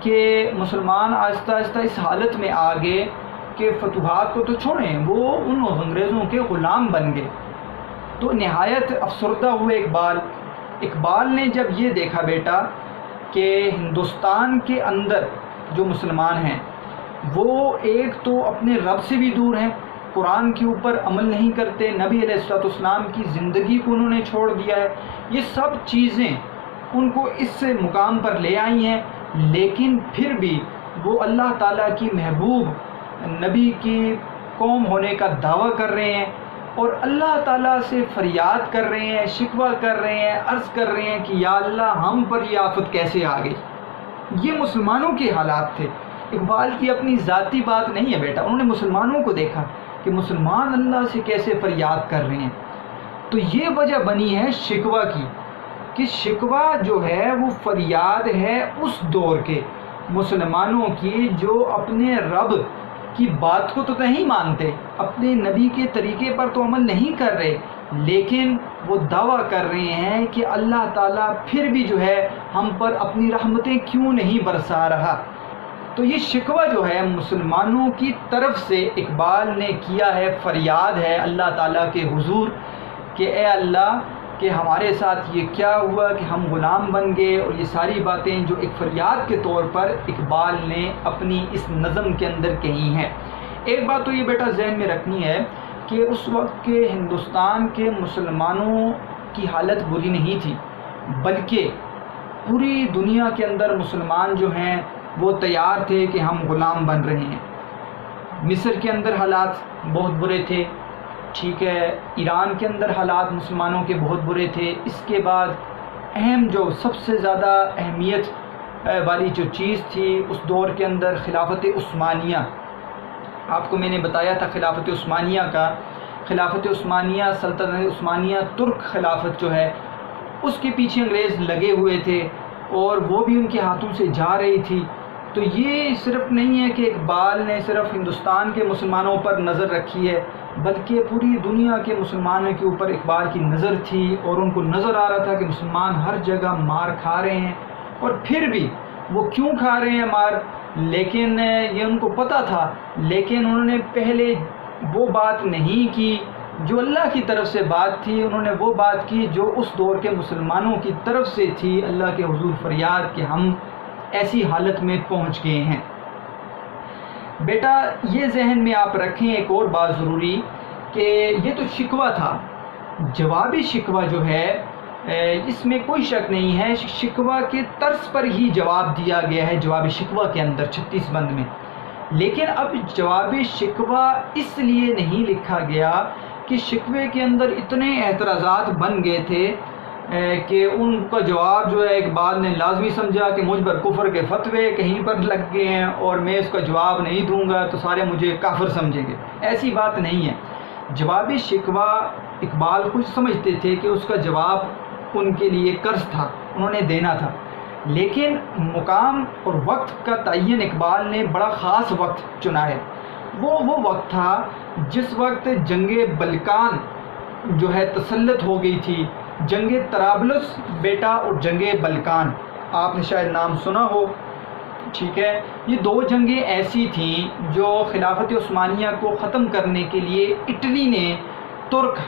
کہ مسلمان آہستہ آہستہ اس حالت میں آ گئے کہ فتوحات کو تو چھوڑیں، وہ ان انگریزوں کے غلام بن گئے۔ تو نہایت افسردہ ہوئے اقبال نے جب یہ دیکھا بیٹا کہ ہندوستان کے اندر جو مسلمان ہیں وہ ایک تو اپنے رب سے بھی دور ہیں، قرآن کے اوپر عمل نہیں کرتے، نبی علیہ الصلوۃ والسلام کی زندگی کو انہوں نے چھوڑ دیا ہے، یہ سب چیزیں ان کو اس مقام پر لے آئی ہیں، لیکن پھر بھی وہ اللہ تعالیٰ کی محبوب نبی کی قوم ہونے کا دعویٰ کر رہے ہیں، اور اللہ تعالیٰ سے فریاد کر رہے ہیں، شکوہ کر رہے ہیں، عرض کر رہے ہیں کہ یا اللہ ہم پر یہ آفت کیسے آ گئی۔ یہ مسلمانوں کے حالات تھے، اقبال کی اپنی ذاتی بات نہیں ہے بیٹا، انہوں نے مسلمانوں کو دیکھا کہ مسلمان اللہ سے کیسے فریاد کر رہے ہیں. تو یہ وجہ بنی ہے شکوہ کی کہ شکوہ جو ہے وہ فریاد ہے اس دور کے مسلمانوں کی جو اپنے رب کی بات کو تو نہیں مانتے، اپنے نبی کے طریقے پر تو عمل نہیں کر رہے، لیکن وہ دعویٰ کر رہے ہیں کہ اللہ تعالیٰ پھر بھی جو ہے ہم پر اپنی رحمتیں کیوں نہیں برسا رہا. تو یہ شکوہ جو ہے مسلمانوں کی طرف سے اقبال نے کیا ہے، فریاد ہے اللہ تعالیٰ کے حضور کہ اے اللہ کہ ہمارے ساتھ یہ کیا ہوا کہ ہم غلام بن گئے، اور یہ ساری باتیں جو ایک فریاد کے طور پر اقبال نے اپنی اس نظم کے اندر کہی ہیں. ایک بات تو یہ بیٹا ذہن میں رکھنی ہے کہ اس وقت کے ہندوستان کے مسلمانوں کی حالت بری نہیں تھی، بلکہ پوری دنیا کے اندر مسلمان جو ہیں وہ تیار تھے کہ ہم غلام بن رہے ہیں. مصر کے اندر حالات بہت برے تھے، ٹھیک ہے، ایران کے اندر حالات مسلمانوں کے بہت برے تھے. اس کے بعد اہم جو سب سے زیادہ اہمیت والی جو چیز تھی اس دور کے اندر خلافت عثمانیہ. آپ کو میں نے بتایا تھا خلافت عثمانیہ کا، خلافت عثمانیہ سلطنت عثمانیہ ترک خلافت جو ہے اس کے پیچھے انگریز لگے ہوئے تھے اور وہ بھی ان کے ہاتھوں سے جا رہی تھی. تو یہ صرف نہیں ہے کہ اقبال نے صرف ہندوستان کے مسلمانوں پر نظر رکھی ہے، بلکہ پوری دنیا کے مسلمانوں کے اوپر اقبال کی نظر تھی، اور ان کو نظر آ رہا تھا کہ مسلمان ہر جگہ مار کھا رہے ہیں. اور پھر بھی وہ کیوں کھا رہے ہیں مار، لیکن یہ ان کو پتہ تھا، لیکن انہوں نے پہلے وہ بات نہیں کی جو اللہ کی طرف سے بات تھی. انہوں نے وہ بات کی جو اس دور کے مسلمانوں کی طرف سے تھی، اللہ کے حضور فریاد کہ ہم ایسی حالت میں پہنچ گئے ہیں. بیٹا یہ ذہن میں آپ رکھیں ایک اور بات ضروری کہ یہ تو شکوہ تھا، جوابی شکوہ جو ہے اس میں کوئی شک نہیں ہے، شکوہ کے طرز پر ہی جواب دیا گیا ہے جواب شکوہ کے اندر 36 بند میں. لیکن اب جواب شکوہ اس لیے نہیں لکھا گیا کہ شکوے کے اندر اتنے اعتراضات بن گئے تھے کہ ان کا جواب جو ہے اقبال نے لازمی سمجھا کہ مجھ پر کفر کے فتوے کہیں پر لگ گئے ہیں اور میں اس کا جواب نہیں دوں گا تو سارے مجھے کافر سمجھیں گے. ایسی بات نہیں ہے. جواب شکوہ اقبال خود سمجھتے تھے کہ اس کا جواب ان کے لیے قرض تھا، انہوں نے دینا تھا، لیکن مقام اور وقت کا تعین اقبال نے بڑا خاص وقت چنا ہے. وہ وقت تھا جس وقت جنگ بلکان جو ہے تسلط ہو گئی تھی. جنگ طرابلس بیٹا اور جنگ بلکان آپ نے شاید نام سنا ہو، ٹھیک ہے. یہ دو جنگیں ایسی تھیں جو خلافت عثمانیہ کو ختم کرنے کے لیے اٹلی نے ترک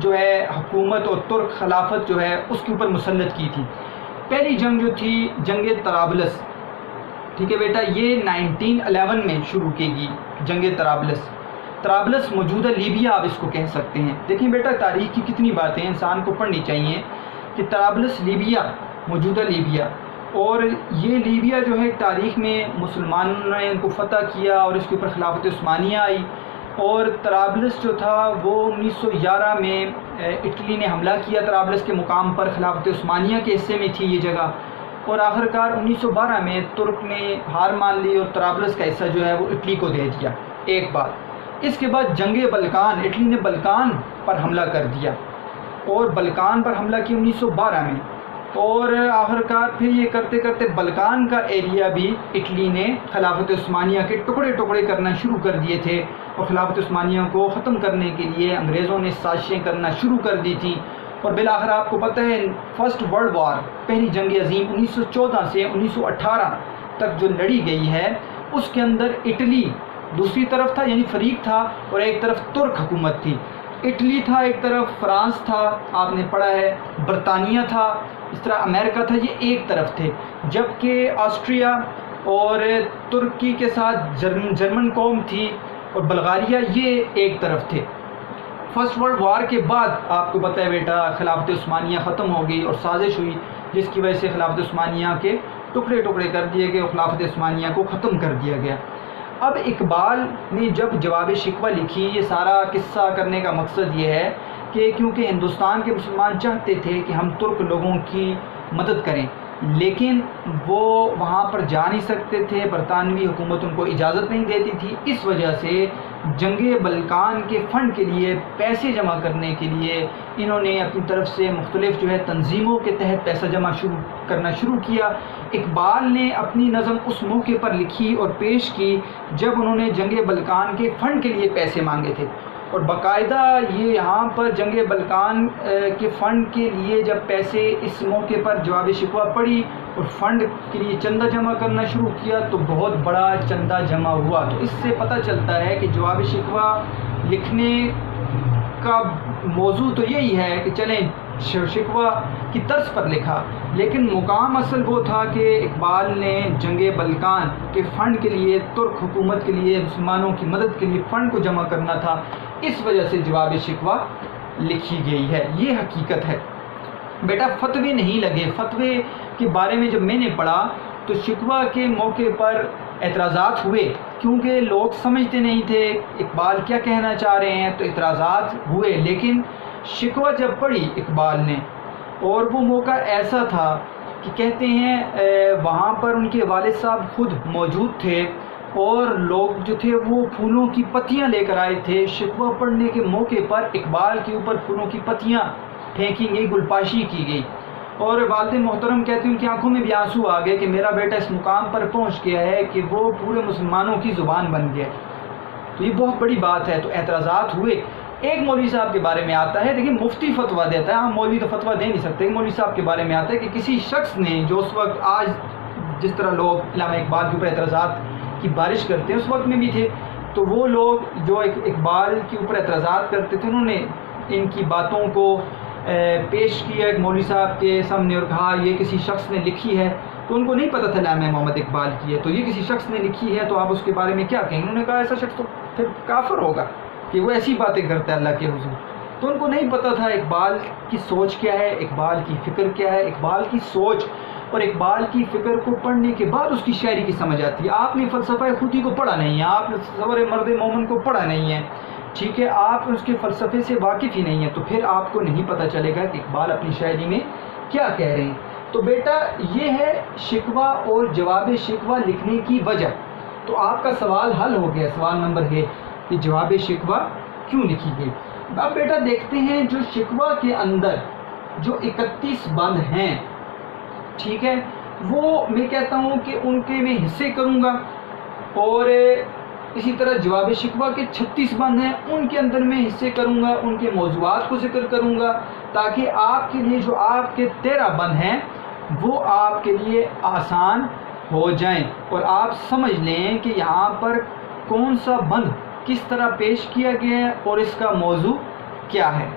جو ہے حکومت اور ترک خلافت جو ہے اس کے اوپر مسلط کی تھی. پہلی جنگ جو تھی جنگ طرابلس، ٹھیک ہے بیٹا، یہ 1911 میں شروع کی گئی جنگ طرابلس. طرابلس موجودہ لیبیا آپ اس کو کہہ سکتے ہیں. دیکھیں بیٹا تاریخ کی کتنی باتیں انسان کو پڑھنی چاہیے کہ طرابلس لیبیا، موجودہ لیبیا، اور یہ لیبیا جو ہے تاریخ میں مسلمانوں نے ان کو فتح کیا اور اس کے اوپر خلافت عثمانیہ آئی. اور طرابلس جو تھا وہ 1911 میں اٹلی نے حملہ کیا طرابلس کے مقام پر، خلافت عثمانیہ کے حصے میں تھی یہ جگہ، اور آخرکار 1912 میں ترک نے ہار مان لی اور طرابلس کا حصہ جو ہے وہ اٹلی کو دے دیا. ایک بات. اس کے بعد جنگ بلکان، اٹلی نے بلکان پر حملہ کر دیا اور بلکان پر حملہ کیا 1912 میں، اور آخرکار پھر یہ کرتے کرتے بلکان کا ایریا بھی اٹلی نے خلافت عثمانیہ کے ٹکڑے ٹکڑے کرنا شروع کر دیے تھے، اور خلافت عثمانیہ کو ختم کرنے کے لیے انگریزوں نے سازشیں کرنا شروع کر دی تھیں. اور بالآخر آپ کو پتہ ہے فرسٹ ورلڈ وار، پہلی جنگ عظیم 1914 سے 1918 تک جو لڑی گئی ہے اس کے اندر اٹلی دوسری طرف تھا، یعنی فریق تھا، اور ایک طرف ترک حکومت تھی. اٹلی تھا، ایک طرف فرانس تھا، آپ نے پڑھا ہے، برطانیہ تھا، اس طرح امریکہ تھا، یہ ایک طرف تھے. جبکہ آسٹریا اور ترکی کے ساتھ جرمن قوم تھی اور بلغاریہ یہ ایک طرف تھے. فرسٹ ورلڈ وار کے بعد آپ کو پتہ ہے بیٹا خلافت عثمانیہ ختم ہو گئی اور سازش ہوئی جس کی وجہ سے خلافت عثمانیہ کے ٹکڑے ٹکڑے کر دیے گئے اور خلافت عثمانیہ کو ختم کر دیا گیا. اب اقبال نے جب جواب شکوہ لکھی، یہ سارا قصہ کرنے کا مقصد یہ ہے کہ کیونکہ ہندوستان کے مسلمان چاہتے تھے کہ ہم ترک لوگوں کی مدد کریں، لیکن وہ وہاں پر جا نہیں سکتے تھے، برطانوی حکومت ان کو اجازت نہیں دیتی تھی. اس وجہ سے جنگ بلقان کے فنڈ کے لیے پیسے جمع کرنے کے لیے انہوں نے اپنی طرف سے مختلف جو ہے تنظیموں کے تحت پیسہ جمع کرنا شروع کیا۔ اقبال نے اپنی نظم اس موقع پر لکھی اور پیش کی جب انہوں نے جنگ بلقان کے فنڈ کے لیے پیسے مانگے تھے، اور باقاعدہ یہ یہاں پر جنگ بلقان کے فنڈ کے لیے جب پیسے اس موقع پر جواب شکوہ پڑھی اور فنڈ کے لیے چندہ جمع کرنا شروع کیا تو بہت بڑا چندہ جمع ہوا۔ تو اس سے پتہ چلتا ہے کہ جواب شکوہ لکھنے کا موضوع تو یہی ہے کہ چلیں شکوہ کی طرز پر لکھا، لیکن مقام اصل وہ تھا کہ اقبال نے جنگ بلقان کے فنڈ کے لیے، ترک حکومت کے لیے، مسلمانوں کی مدد کے لیے فنڈ کو جمع کرنا تھا، اس وجہ سے جواب شکوہ لکھی گئی ہے۔ یہ حقیقت ہے بیٹا، فتوے نہیں لگے۔ فتوے کے بارے میں جب میں نے پڑھا تو شکوہ کے موقع پر اعتراضات ہوئے، کیونکہ لوگ سمجھتے نہیں تھے اقبال کیا کہنا چاہ رہے ہیں، تو اعتراضات ہوئے۔ لیکن شکوہ جب پڑھی اقبال نے، اور وہ موقع ایسا تھا کہ کہتے ہیں وہاں پر ان کے والد صاحب خود موجود تھے، اور لوگ جو تھے وہ پھولوں کی پتیاں لے کر آئے تھے۔ شکوہ پڑھنے کے موقع پر اقبال کے اوپر پھولوں کی پتیاں پھینکی گئی، گلپاشی کی گئی، اور والد محترم کہتے ہیں ان کی آنکھوں میں بھی آنسو آ گئے کہ میرا بیٹا اس مقام پر پہنچ گیا ہے کہ وہ پورے مسلمانوں کی زبان بن گیا۔ تو یہ بہت بڑی بات ہے۔ تو اعتراضات ہوئے۔ ایک مولوی صاحب کے بارے میں آتا ہے، دیکھیں مفتی فتویٰ دیتا ہے، ہم مولوی تو فتویٰ دے نہیں سکتے۔ مولوی صاحب کے بارے میں آتا ہے کہ کسی شخص نے، جو اس وقت آج جس طرح لوگ علامہ اقبال کے اوپر اعتراضات کی بارش کرتے ہیں اس وقت میں بھی تھے، تو وہ لوگ جو اقبال کے اوپر اعتراضات کرتے تھے انہوں نے ان کی باتوں کو پیش کیا ایک مولوی صاحب کے سامنے اور کہا یہ کسی شخص نے لکھی ہے، تو ان کو نہیں پتہ تھا علامہ محمد اقبال کی ہے، تو یہ کسی شخص نے لکھی ہے تو آپ اس کے بارے میں کیا کہیں؟ انہوں نے کہا ایسا شخص تو پھر کافر ہوگا کہ وہ ایسی باتیں کرتا ہے اللہ کے حضور۔ تو ان کو نہیں پتہ تھا اقبال کی سوچ کیا ہے، اقبال کی فکر کیا ہے۔ اقبال کی سوچ اور اقبال کی فکر کو پڑھنے کے بعد اس کی شاعری کی سمجھ آتی ہے۔ آپ نے فلسفہ خودی کو پڑھا نہیں ہے، آپ نے صبر مرد مومن کو پڑھا نہیں ہے، ٹھیک ہے، آپ اس کے فلسفے سے واقف ہی نہیں ہیں، تو پھر آپ کو نہیں پتہ چلے گا کہ اقبال اپنی شاعری میں کیا کہہ رہے ہیں۔ تو بیٹا یہ ہے شکوہ اور جواب شکوہ لکھنے کی وجہ۔ تو آپ کا سوال حل ہو گیا۔ سوال نمبر ہے کہ جواب شکوہ کیوں لکھی گئی۔ اب بیٹا دیکھتے ہیں جو شکوہ کے اندر جو 31 بند ہیں، ٹھیک ہے، وہ میں کہتا ہوں کہ ان کے میں حصے کروں گا، اور اسی طرح جواب شکوہ کے 36 بند ہیں ان کے اندر میں حصے کروں گا، ان کے موضوعات کو ذکر کروں گا، تاکہ آپ کے لیے جو آپ کے 13 بند ہیں وہ آپ کے لیے آسان ہو جائیں، اور آپ سمجھ لیں کہ یہاں پر کون سا بند کس طرح پیش کیا گیا ہے اور اس کا موضوع کیا ہے۔